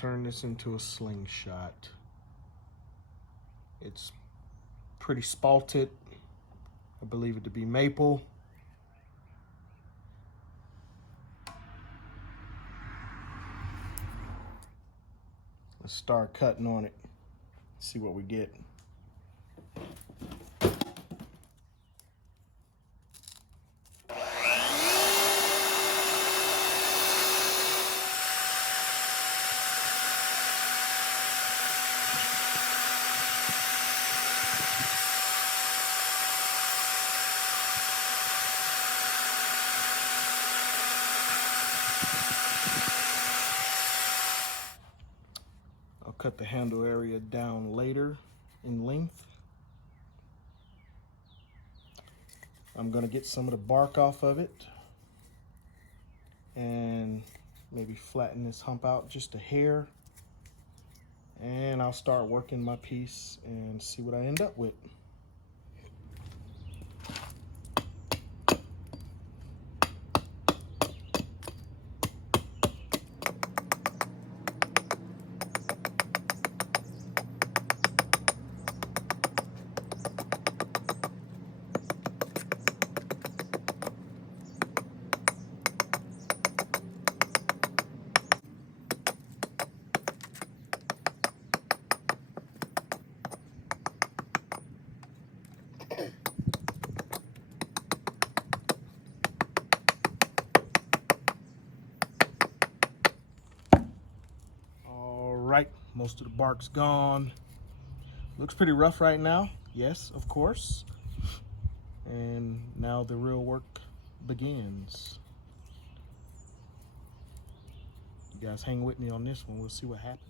turn this into a slingshot. It's pretty spalted. I believe it to be maple. Let's start cutting on it. See what we get. I'll cut the handle area down later in length. I'm gonna get some of the bark off of it and maybe flatten this hump out just a hair. And I'll start working my piece and see what I end up with. Right, most of the bark's gone. Looks pretty rough right now, yes, of course. And now the real work begins. You guys hang with me on this one, we'll see what happens.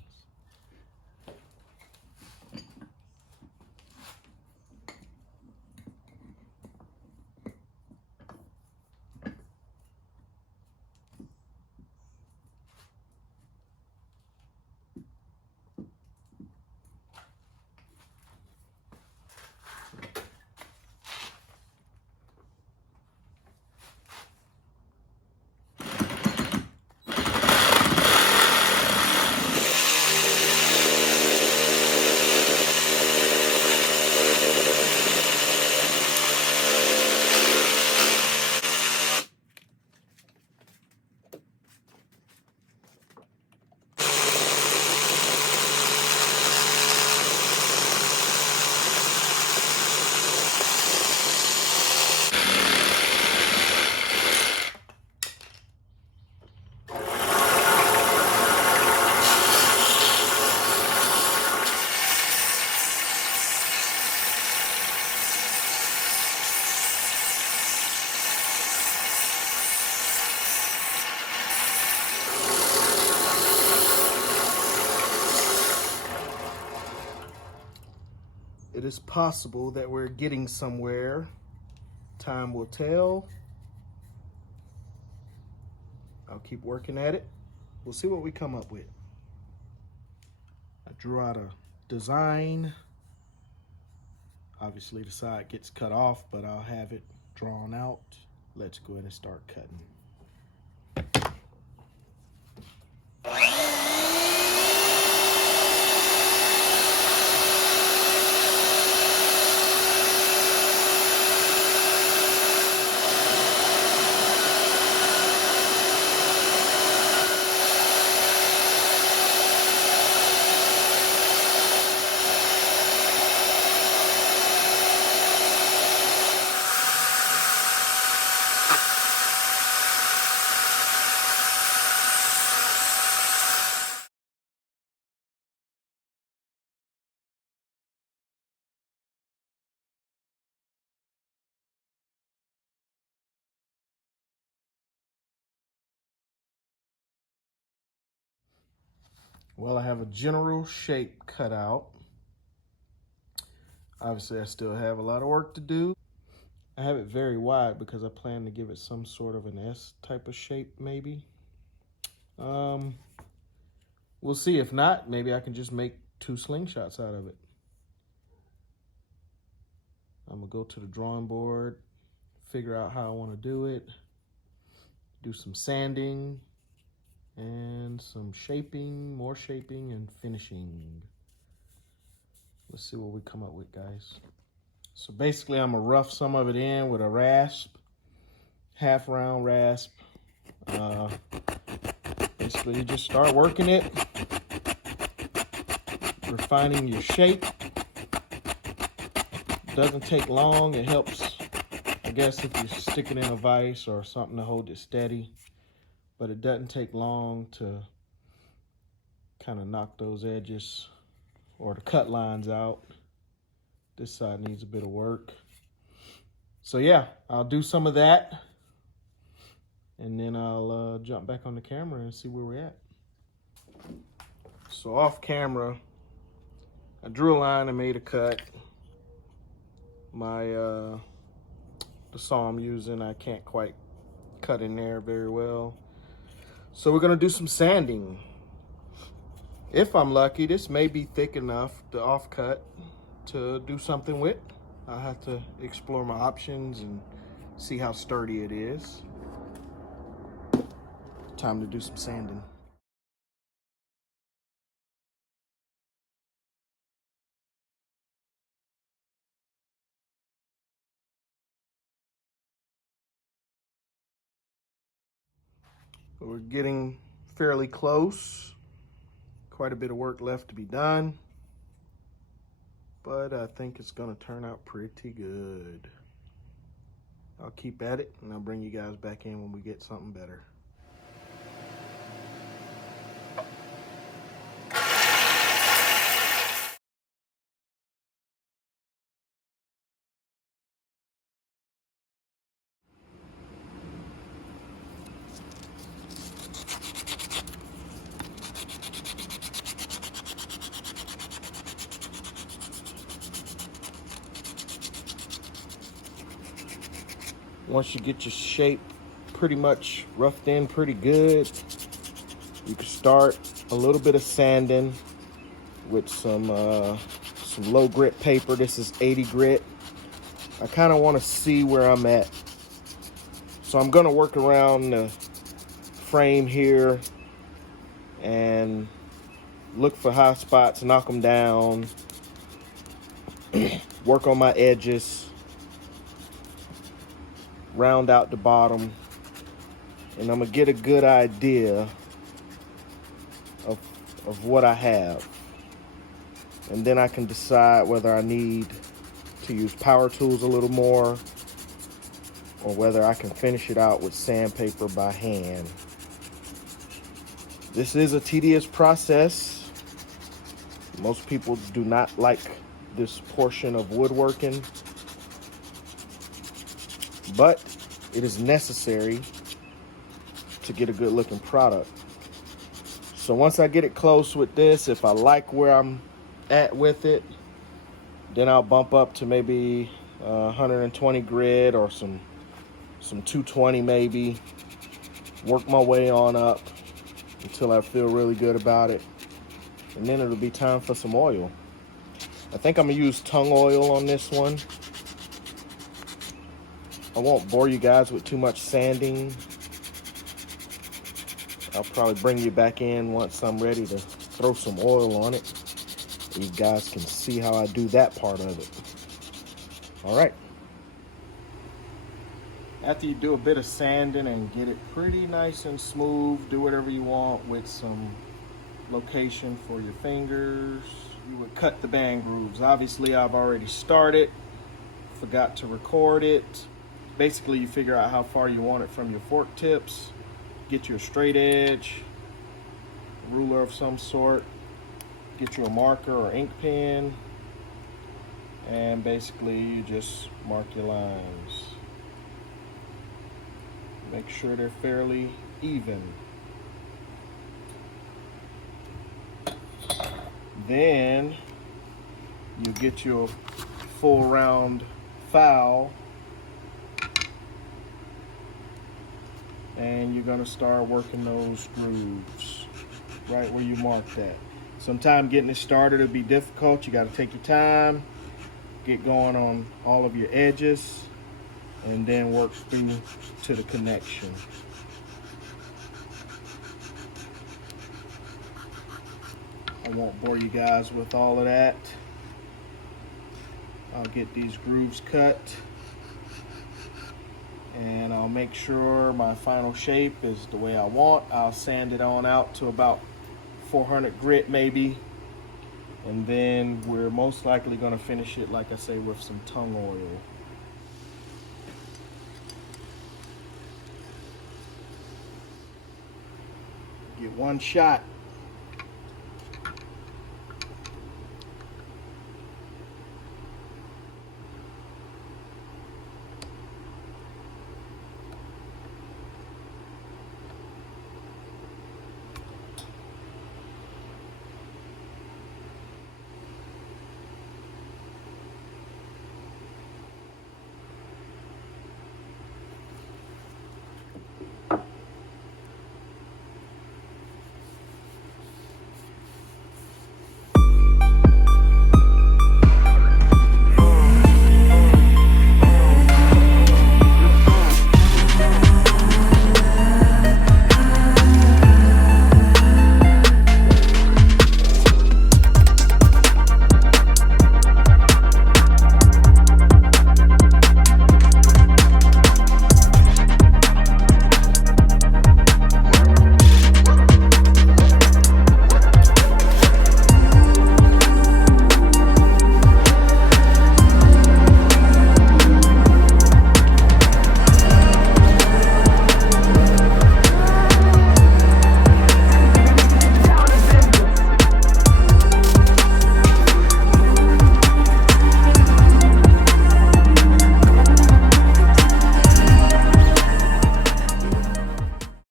It is possible that we're getting somewhere. Time will tell. I'll keep working at it. We'll see what we come up with. I drew out a design. Obviously the side gets cut off, but I'll have it drawn out. Let's go ahead and start cutting. Well, I have a general shape cut out. Obviously, I still have a lot of work to do. I have it very wide because I plan to give it some sort of an S type of shape, maybe. We'll see. If not, maybe I can just make 2 slingshots out of it. I'm gonna go to the drawing board, figure out how I want to do it, do some sanding, and some shaping, more shaping, and finishing. Let's see what we come up with, guys. So basically, I'm gonna rough some of it in with a rasp, half round rasp. Basically, you just start working it, refining your shape. Doesn't take long. It helps, I guess, if you're sticking in a vise or something to hold it steady. But it doesn't take long to kind of knock those edges or the cut lines out. This side needs a bit of work. So yeah, I'll do some of that, and then I'll jump back on the camera and see where we're at. So off camera, I drew a line and made a cut. The saw I'm using, I can't quite cut in there very well. So we're gonna do some sanding. If I'm lucky, this may be thick enough, the offcut, to do something with. I'll have to explore my options and see how sturdy it is. Time to do some sanding. We're getting fairly close. Quite a bit of work left to be done, but I think it's gonna turn out pretty good. I'll keep at it and I'll bring you guys back in when we get something better. Once you get your shape pretty much roughed in pretty good, you can start a little bit of sanding with some low grit paper. This is 80 grit. I kind of want to see where I'm at. So I'm going to work around the frame here and look for high spots, knock them down, work on my edges, round out the bottom, and I'm gonna get a good idea of what I have. And then I can decide whether I need to use power tools a little more or whether I can finish it out with sandpaper by hand. This is a tedious process. Most people do not like this portion of woodworking, but it is necessary to get a good looking product. So once I get it close with this, if I like where I'm at with it, then I'll bump up to maybe 120 grit or some 220 maybe. Work my way on up until I feel really good about it. And then it'll be time for some oil. I think I'm gonna use tung oil on this one. I won't bore you guys with too much sanding. I'll probably bring you back in once I'm ready to throw some oil on it. You guys can see how I do that part of it. All right. After you do a bit of sanding and get it pretty nice and smooth, do whatever you want with some location for your fingers. You would cut the band grooves. Obviously, I've already started. Forgot to record it. Basically, you figure out how far you want it from your fork tips. Get you a straight edge, a ruler of some sort. Get you a marker or ink pen. And basically, you just mark your lines. Make sure they're fairly even. Then you get your full round file, and you're gonna start working those grooves right where you marked that. Sometimes getting it started will be difficult. You gotta take your time, get going on all of your edges, and then work through to the connection. I won't bore you guys with all of that. I'll get these grooves cut, and I'll make sure my final shape is the way I want. I'll sand it on out to about 400 grit maybe, and then we're most likely going to finish it, like I say, with some tongue oil. Get one shot.